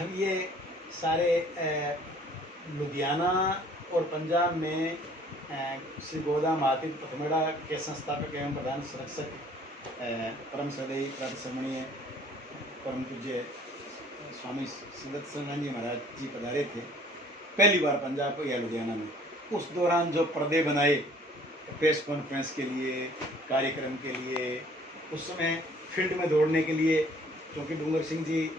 अब ये सारे लुधियाना और पंजाब में श्री गोदाम आतिथ पथमेड़ा के संस्थापक एवं प्रधान संरक्षक परम सदैव प्रातस्मरणीय परम पूज्य स्वामी सदत्संग जी महाराज जी पधारे थे पहली बार पंजाब को या लुधियाना में। उस दौरान जो पर्दे बनाए प्रेस कॉन्फ्रेंस के लिए, कार्यक्रम के लिए, उस समय फील्ड में दौड़ने के लिए, क्योंकि डूंगर सिंह जी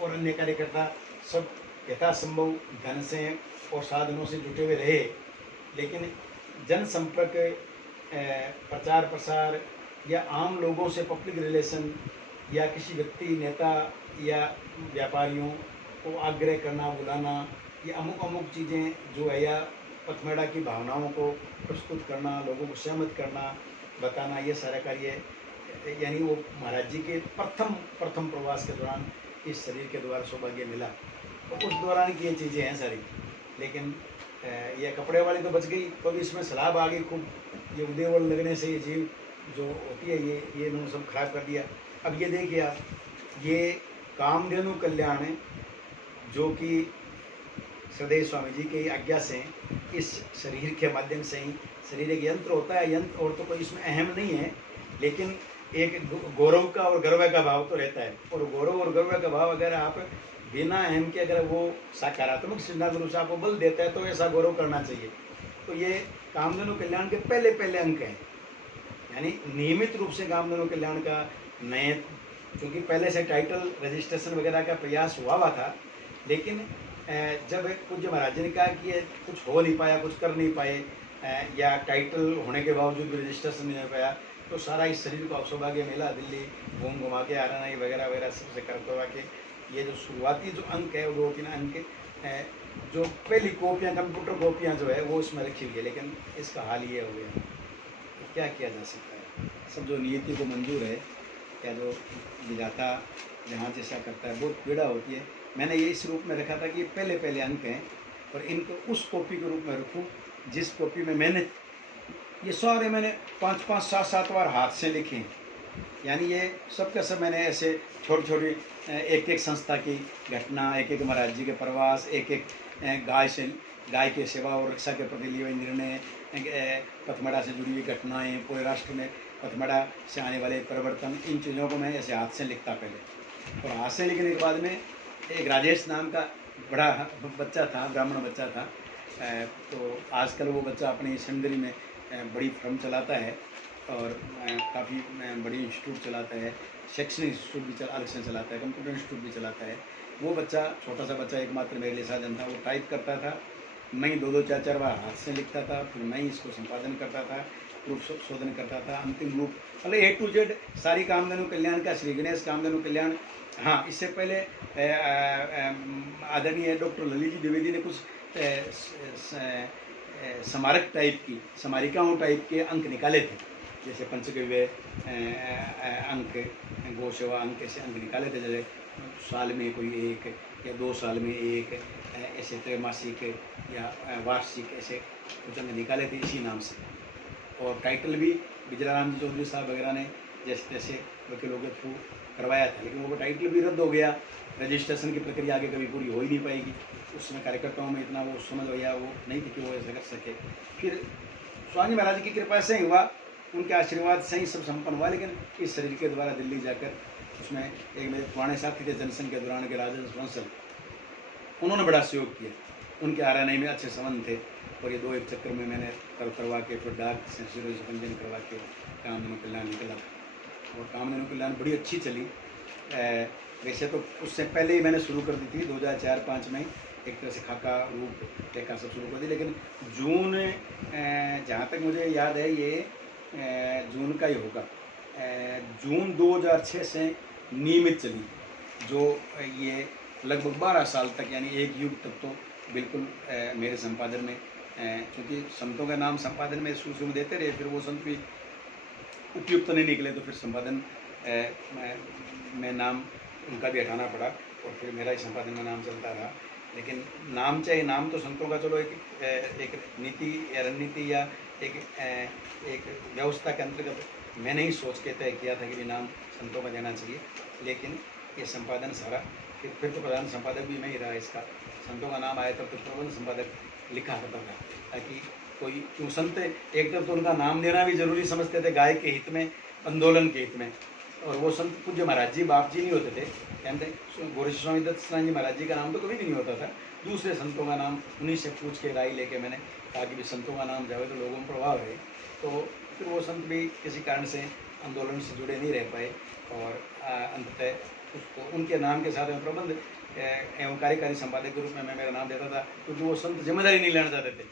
और अन्य कार्यकर्ता सब यथासंभव धन से और साधनों से जुटे हुए रहे, लेकिन जनसंपर्क, प्रचार प्रसार या आम लोगों से पब्लिक रिलेशन या किसी व्यक्ति, नेता या व्यापारियों को आग्रह करना, बुलाना, ये अमुक अमुक चीज़ें जो है, या पथमेड़ा की भावनाओं को प्रस्तुत करना, लोगों को सहमत करना, बताना, ये सारा कार्य यानी वो महाराज जी के प्रथम प्रवास के दौरान इस शरीर के द्वारा सौभाग्य मिला। तो उस दौरान की ये चीज़ें हैं सारी। लेकिन ये कपड़े वाली तो बच गई, तो भी इसमें सलाब आ गई खूब। ये उदयवल लगने से ये जीव जो होती है ये इन्होंने सब खराब कर दिया। अब ये देखिए आप, ये कामधेनु कल्याण जो कि सदैव स्वामी जी की आज्ञा से इस शरीर के माध्यम से ही, शरीर एक यंत्र होता है, यंत्र और तो कोई इसमें अहम नहीं है, लेकिन एक गौरव का और गर्व का भाव तो रहता है। और गौरव और गर्व का भाव अगर आप बिना अहम के, अगर वो सकारात्मक सिद्धांत रूप से आपको बल देता है तो ऐसा गौरव करना चाहिए। तो ये कामधेनु कल्याण के पहले अंक हैं, यानी नियमित रूप से कामधेनु कल्याण का नए, क्योंकि पहले से टाइटल रजिस्ट्रेशन वगैरह का प्रयास हुआ था, लेकिन जब पूज्य महाराज जी ने कहा कि ये कुछ हो नहीं पाया, कुछ कर नहीं पाए, या टाइटल होने के बावजूद भी रजिस्ट्रेशन नहीं हो पाया, तो सारा इस शरीर को सौभाग्य मिला, दिल्ली घुमा के आना वगैरह वगैरह सबसे करवा के ये जो शुरुआती जो अंक है, वो 2-3 अंक जो पहली कॉपियाँ, कंप्यूटर कॉपियाँ जो है वो इसमें रखी हुई है, लेकिन इसका हाल ये हो गया। तो क्या किया जा सकता है? सब जो नियति को मंजूर है, या जो विधाता जहाँ जैसा करता है, बहुत पीड़ा होती है। मैंने ये इस रूप में रखा था कि ये पहले अंक हैं, और इनको उस कॉपी के रूप में रखूँ जिस कॉपी में मैंने ये सारे मैंने 5-5, 7-7 बार हाथ से लिखे हैं। यानी ये सब का सब मैंने ऐसे छोटी एक संस्था की घटना, एक महाराज जी के प्रवास, एक गाय के सेवा और रक्षा के प्रति लिए हुए निर्णय, पथमेड़ा से जुड़ी हुई घटनाएं, पूरे राष्ट्र में पथमेड़ा से आने वाले परिवर्तन, इन चीज़ों को मैं ऐसे हाथ से लिखता पहले। और हाथ से लिखने के बाद में एक राजेश नाम का बड़ा बच्चा था, ब्राह्मण बच्चा था, तो आजकल वो बच्चा अपनी सेकेंडरी में बड़ी फर्म चलाता है और काफ़ी बड़ी इंस्टीट्यूट चलाता है, शैक्षणिक इंस्टीट्यूट भी अलग से चलाता है, कंप्यूटर इंस्टीट्यूट भी चलाता है। वो बच्चा, छोटा सा बच्चा, एकमात्र मेरे लिए साधन था। वो टाइप करता था, मैं ही 2-2, 4-4 बार हाथ से लिखता था, फिर मैं ही इसको संपादन करता था, रूप शोधन करता था, अंतिम रूप मतलब A to Z सारी कामधेनु कल्याण का, श्री गणेश कामधेनु कल्याण। हाँ, इससे पहले आदरणीय डॉक्टर ललित जी द्विवेदी ने कुछ स्मारक टाइप की, स्मारिकाओं टाइप के अंक निकाले थे, जैसे पंचगव्य अंक, गौ सेवा अंक, ऐसे अंक निकाले थे, जैसे साल में कोई एक या 2 साल में एक, ऐसे त्रैमासिक या वार्षिक, ऐसे कुछ अंक निकाले थे इसी नाम से। और टाइटल भी बिजलाराम जी चौधरी साहब वगैरह ने जैसे तैसे वकीलों के थ्रू करवाया था, लेकिन वो टाइटल भी रद्द हो गया। रजिस्ट्रेशन की प्रक्रिया आगे कभी पूरी हो ही नहीं पाएगी। उसमें कार्यकर्ताओं में इतना वो समझ या वो नहीं थी कि वो ऐसा कर सके। फिर स्वामी महाराज की कृपा से ही हुआ, उनके आशीर्वाद से ही सब संपन्न हुआ। लेकिन इस शरीर के द्वारा दिल्ली जाकर, उसमें एक मेरे पुराने साथी थे जनसंघ के दौरान के राजेंद्र बंसल, उन्होंने बड़ा सहयोग किया। उनके RNI में अच्छे संबंध थे, और ये 2-1 चक्कर में मैंने करवा के, फिर डाक से पंजीयन करवा के कामधेनु कल्याण निकला। और कामधेनु कल्याण बड़ी अच्छी चली। वैसे तो उससे पहले ही मैंने शुरू कर दी थी, 2004-5 में एक तरह से खाका रूप टेका सब शुरू कर दी। लेकिन जून, जहाँ तक मुझे याद है ये जून का ही होगा, जून 2006 से नियमित चली, जो ये लगभग 12 साल तक, यानी एक युग तक तो बिल्कुल मेरे संपादन में, क्योंकि संतों का नाम संपादन में शुरू में देते रहे, फिर वो संत भी उपयुक्त नहीं निकले, तो फिर संपादन में नाम उनका भी हटाना पड़ा, और फिर मेरा ही संपादन में नाम चलता रहा। लेकिन नाम चाहे, नाम तो संतों का चलो एक नीति या रणनीति या एक व्यवस्था के अंतर्गत मैंने ही सोच के तय किया था कि नाम संतों का देना चाहिए। लेकिन ये संपादन सारा फिर तो प्रधान संपादक भी मैं ही रहा इसका। संतों का नाम आया तब तो प्रबंध संपादक लिखा करता था, ताकि कोई क्यों संत एक तरफ तो उनका नाम देना भी जरूरी समझते थे गाय के हित में, आंदोलन के हित में। और वो संत पूज्य महाराज जी बाप जी नहीं होते थे, कहते गोरक्ष स्वामी दत्त जी महाराज जी का नाम तो कभी भी नहीं होता था, दूसरे संतों का नाम उन्हीं से पूछ के राय लेके मैंने कहा कि भी संतों का नाम जावे तो लोगों में प्रभाव रहे। तो फिर वो संत भी किसी कारण से आंदोलन से जुड़े नहीं रह पाए और अंततः उसको उनके नाम के साथ में प्रबंध एवं कार्यकारी संपादक के रूप में मैं मेरा नाम देता था, क्योंकि वो संत जिम्मेदारी नहीं लेना चाहते थे।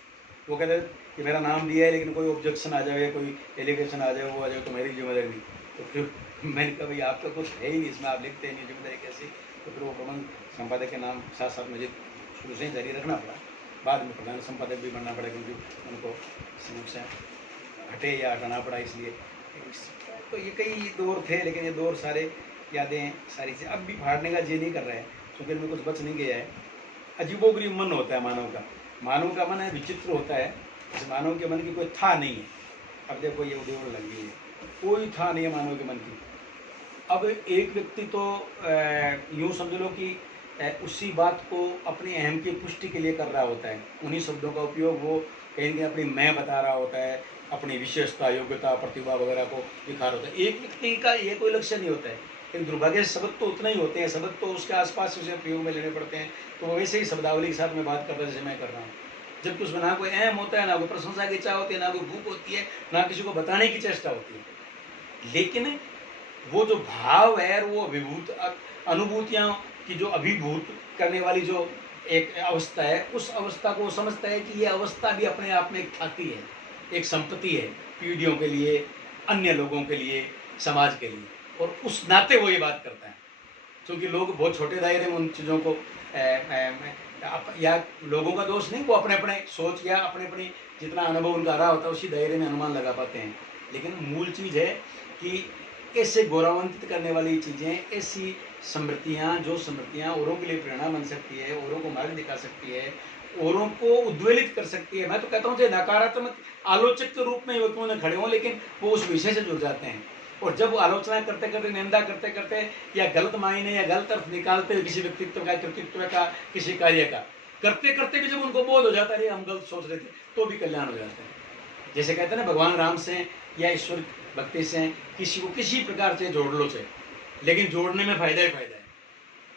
वो कहते थे कि मेरा नाम दिया है लेकिन कोई ऑब्जेक्शन आ जाए, कोई एलिगेशन आ जाए, वो आ जाए तो मेरी जिम्मेदारी नहीं। तो फिर मैंने कहा भाई आपका कुछ है ही नहीं इसमें, आप लिखते नहीं, जिम्मेदारी कैसी। तो फिर वो प्रबंध संपादक के नाम साथ साथ मुझे शुरू से जारी रखना पड़ा। बाद में प्रधान संपादक भी बनना पड़ा, क्योंकि उनको समस्या हटे या हटाना पड़ा, इसलिए। तो ये कई दौर थे, लेकिन ये दौर सारे यादें सारी चीज़ अब भी फाड़ने का जी नहीं कर रहा है, क्योंकि इनमें कुछ बच नहीं गया है। अजीबोगरीब मन होता है मानव का, मानव का मन है विचित्र होता है। इस मानव के मन की कोई था नहीं है। अब देखो ये उद्योग लग गई है, कोई था नहीं है मानव के मन की। अब एक व्यक्ति तो यूँ समझ लो कि उसी बात को अपनी अहम की पुष्टि के लिए कर रहा होता है, उन्हीं शब्दों का उपयोग वो कहीं ना अपनी मैं बता रहा होता है, अपनी विशेषता, योग्यता, प्रतिभा वगैरह को दिखा रहा होता है। एक व्यक्ति का ये कोई लक्ष्य नहीं होता है, लेकिन दुर्भाग्य से शब्द तो उतना ही होते हैं, शब्द तो उसके आसपास उसे प्रयोग में लेने पड़ते हैं। तो वैसे ही शब्दावली के साथ मैं बात करता जैसे मैं कर रहा हूँ, जबकि उसमें ना कोई अहम होता है, ना कोई प्रशंसा की इच्छा होती है, ना कोई भूख होती है, ना किसी को बताने की चेष्टा होती है। लेकिन वो जो भाव है, वो अभिभूत अनुभूतियाँ की जो अभिभूत करने वाली जो एक अवस्था है, उस अवस्था को समझता है कि ये अवस्था भी अपने आप में एक ख्याति है, एक संपत्ति है, पीढ़ियों के लिए, अन्य लोगों के लिए, समाज के लिए। और उस नाते वो ये बात करता है, क्योंकि लोग बहुत छोटे दायरे में उन चीज़ों को या लोगों का दोष नहीं, वो अपने अपने सोच या अपने अपनी जितना अनुभव उनका रहा होता है उसी दायरे में अनुमान लगा पाते हैं। लेकिन मूल चीज़ है कि ऐसे गौरवान्वित करने वाली चीज़ें, ऐसी स्मृतियाँ, जो स्मृतियाँ औरों के लिए प्रेरणा बन सकती है, औरों को मार्ग दिखा सकती है, औरों को उद्वेलित कर सकती है। मैं तो कहता हूँ जो नकारात्मक आलोचक के रूप में व्यक्तियों ने खड़े हों, लेकिन वो उस विषय से जुड़ जाते हैं। और जब वो आलोचना करते करते, निंदा करते करते या गलत मायने या गलत अर्थ निकालते हुए किसी व्यक्तित्व का, कृतित्व का, किसी कार्य का करते करते भी जब उनको बोध हो जाता है हम गलत सोच रहे थे, तो भी कल्याण हो जाता है। जैसे कहते हैं ना, भगवान राम से या ईश्वर भक्ति से किसी को किसी प्रकार से जोड़ लो, चाहे, लेकिन जोड़ने में फायदा ही फायदा है।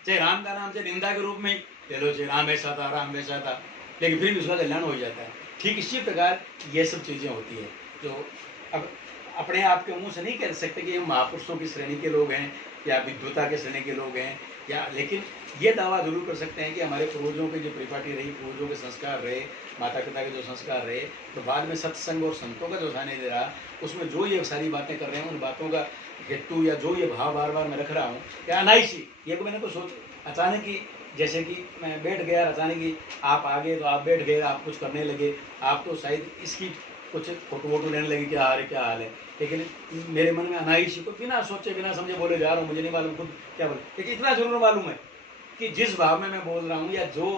चाहे राम का नाम चाहे निंदा के रूप में ले लो, चाहे राम ऐसा था, राम वैसा था, लेकिन फिर भी उसका कल्याण हो जाता है। ठीक इसी प्रकार ये सब चीज़ें होती है, जो अब अपने आप के मुंह से नहीं कह सकते कि ये महापुरुषों की श्रेणी के लोग हैं या विद्वता के श्रेणी के लोग हैं, या लेकिन ये दावा जरूर कर सकते हैं कि हमारे पूर्वजों की जो परिपाटी रही, पूर्वजों के संस्कार रहे, माता पिता के जो संस्कार रहे, तो बाद में सत्संग और संतों का जो सानिध्य रहा, उसमें जो ये सारी बातें कर रहे हैं, उन बातों का हेतु या जो ये भाव बार बार मैं रख रहा हूँ, या अनायसी ये को मैंने तो सोच अचानक ही, जैसे कि मैं बैठ गया, अचानक ही आप आ गए तो आप बैठ गए, आप कुछ करने लगे, आप तो शायद इसकी कुछ फोटो वोटो लेने लगे, क्या हाल है, लेकिन मेरे मन में अनायसी को बिना सोचे बिना समझे बोले जा रहा हूँ, मुझे नहीं मालूम खुद क्या बोले, लेकिन इतना जरूर मालूम है कि जिस भाव में मैं बोल रहा हूँ, या जो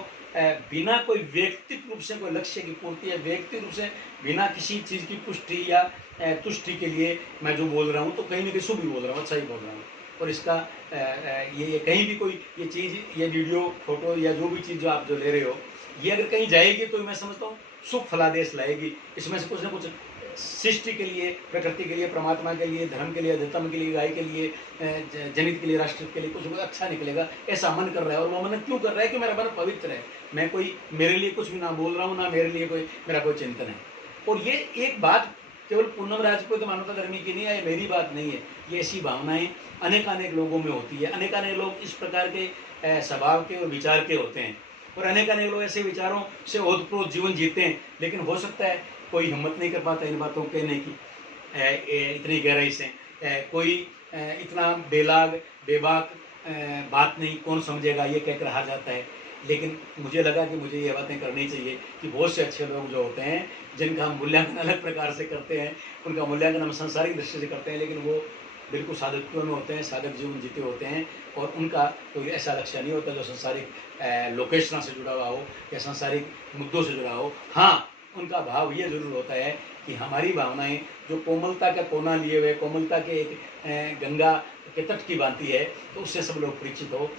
बिना कोई व्यक्तिगत रूप से कोई लक्ष्य की पूर्ति या व्यक्तिगत रूप से बिना किसी चीज़ की पुष्टि या तुष्टि के लिए मैं जो बोल रहा हूँ, तो कहीं ना कहीं शुभ ही बोल रहा हूँ, अच्छा ही बोल रहा हूँ। और इसका ये कहीं भी कोई ये चीज़, ये वीडियो, फोटो या जो भी चीज़ जो आप जो ले रहे हो, ये अगर कहीं जाएगी तो मैं समझता हूँ सुख फलादेश लाएगी। इसमें से कुछ ना कुछ सृष्टि के लिए, प्रकृति के लिए, परमात्मा के लिए, धर्म के लिए, अध्यात्म के लिए, गाय के लिए, जनित के लिए, राष्ट्र के लिए कुछ अच्छा निकलेगा, ऐसा मन कर रहा है। और वो मन क्यों कर रहा है कि मेरा मन पवित्र है, मैं कोई मेरे लिए कुछ भी ना बोल रहा हूँ, ना मेरे लिए कोई मेरा कोई चिंतन है। और ये एक बात केवल पूनम राजपूत मानवता धर्मी की नहीं है, मेरी बात नहीं है, ये ऐसी भावनाएं अनेकानेक लोगों में होती है। अनेकानेक लोग इस प्रकार के स्वभाव के और विचार के होते हैं, और अनेकानेक लोग ऐसे विचारों से ओतप्रोत जीवन जीते हैं, लेकिन हो सकता है कोई हिम्मत नहीं कर पाता इन बातों कहने की इतनी गहराई से, कोई इतना बेलाग बेबाक बात नहीं, कौन समझेगा ये कहकर हार जाता है। लेकिन मुझे लगा कि मुझे ये बातें करनी चाहिए कि बहुत से अच्छे लोग जो होते हैं, जिनका हम मूल्यांकन अलग प्रकार से करते हैं, उनका मूल्यांकन हम सांसारिक दृष्टि से करते हैं, लेकिन वो बिल्कुल साधकत्व में होते हैं, साधक जीवन जीते होते हैं, और उनका कोई ऐसा लक्ष्य नहीं होता जो सांसारिक लोकेशना से जुड़ा हुआ हो या सांसारिक मुद्दों से जुड़ा हो। हाँ, उनका भाव ये जरूर होता है कि हमारी भावनाएं जो कोमलता का कोना लिए हुए, कोमलता के एक गंगा के तट की भांति है, तो उससे सब लोग परिचित हो,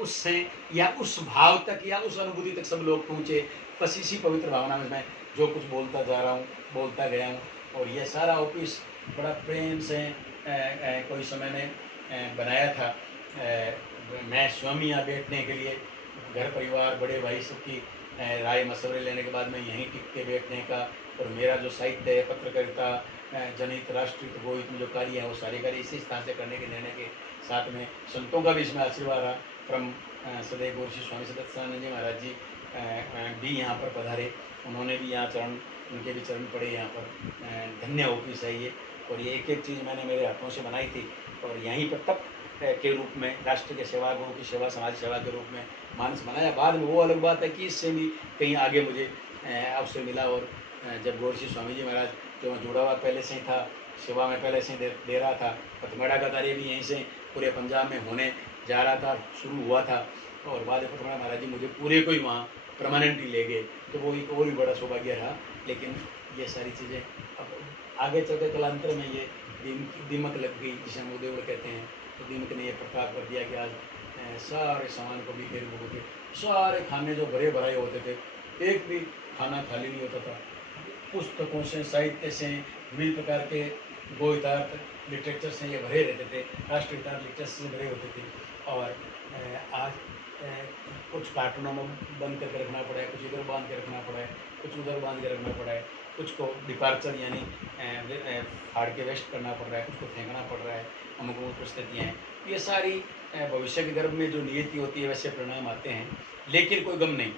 उससे या उस भाव तक या उस अनुभूति तक सब लोग पहुँचे। बस इसी पवित्र भावना में मैं जो कुछ बोलता जा रहा हूँ, बोलता गया हूँ। और ये सारा ऑफिस बड़ा प्रेम से कोई समय ने बनाया था। मैं स्वयं यहाँ बैठने के लिए, घर परिवार बड़े भाई सबकी राय मशवरे लेने के बाद मैं यहीं टिक के बैठने का, और मेरा जो साहित्य है, पत्रकारिता, जनहित, राष्ट्रहित, गोहित में जो कार्य है वो सारे कार्य इसी स्थान से करने के निर्णय के साथ में संतों का भी इसमें आशीर्वाद रहा। परम सदैव गौर श्री स्वामी सदत्यानंद जी महाराज जी भी यहाँ पर पधारे, उन्होंने भी यहाँ चरण, उनके भी चरण पड़े यहाँ पर। धन्य ऑफिस है ये। और ये एक एक चीज़ मैंने मेरे हाथों से बनाई थी, और यहीं पर तब के रूप में राष्ट्र के सेवा, गुरु की सेवा, समाज सेवा के रूप में मानस बनाया। बाद में वो अलग बात है कि इससे भी कहीं आगे मुझे अवसर मिला। और जब गौर श्री स्वामी जी महाराज जो मैं जुड़ा हुआ पहले से ही था, सेवा में पहले से दे रहा था, पथमेड़ा का कार्य भी यहीं से पूरे पंजाब में होने जा रहा था, शुरू हुआ था। और बाद में पथमेड़ा महाराज जी मुझे पूरे को ही वहाँ परमानेंटली ले गए, तो वो एक और भी बड़ा सौभाग्य रहा। लेकिन ये सारी चीज़ें अब आगे चलते कालांतर में ये दीमक लग गई, जिसे हम उदयवड़ कहते हैं। तो दीमक ने ये प्रताप कर दिया कि आज सारे सामान को बिखेर हो के सारे खाने जो भरे भराए होते थे, एक भी खाना खाली नहीं होता था। पुस्तकों से, साहित्य से, विभिन्न प्रकार के गोहितार्थ लिटरेचर से ये भरे रहते थे, राष्ट्रहितार्थ लिटरेचर से भरे होते थे। और आज कुछ कार्टूनों में बंद करके रखना पड़ा है, कुछ इधर बांध के रखना पड़ा है, कुछ उधर बांध के रखना पड़ा है, कुछ को डिपार्चर यानी फाड़ के वेस्ट करना पड़ रहा है, कुछ को फेंकना पड़ रहा है, अमुक परिस्थितियाँ हैं। ये सारी भविष्य के गर्भ में जो नियति होती है वैसे परिणाम आते हैं। लेकिन कोई गम नहीं,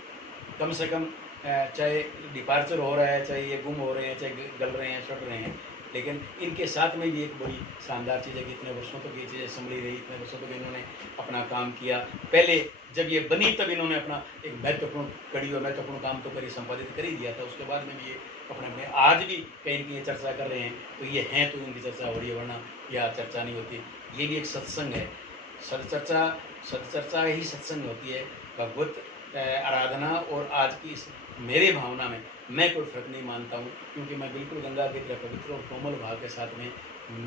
कम से कम चाहे डिपार्चर हो रहा है, चाहे ये गुम हो रहे हैं, चाहे गल रहे हैं, सड़ रहे हैं, लेकिन इनके साथ में भी एक बड़ी शानदार चीज़ है कि इतने वर्षों तक ये चीज़ें संभली रही, इतने वर्षों तक इन्होंने अपना काम किया। पहले जब ये बनी तब इन्होंने अपना एक महत्वपूर्ण कड़ी और महत्वपूर्ण काम तो करी, संपादित कर ही दिया था। उसके बाद में भी ये अपने में आज भी कहीं की ये चर्चा कर रहे हैं, तो ये हैं तो इनकी चर्चा हो रही है, वरना यह चर्चा नहीं होती। ये भी एक सत्संग है, सत्चर्चा ही सत्संग होती है। भगवत आराधना और आज की इस मेरे भावना में मैं कोई फर्क नहीं मानता हूँ, क्योंकि मैं बिल्कुल गंगा की तरह पवित्र और कोमल भाव के साथ में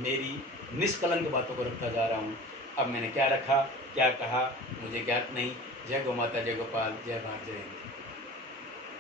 मेरी निष्कलंक बातों को रखता जा रहा हूँ। अब मैंने क्या रखा, क्या कहा, मुझे ज्ञात नहीं। जय गौ माता, जय गोपाल, जय भारत, जय हिंद।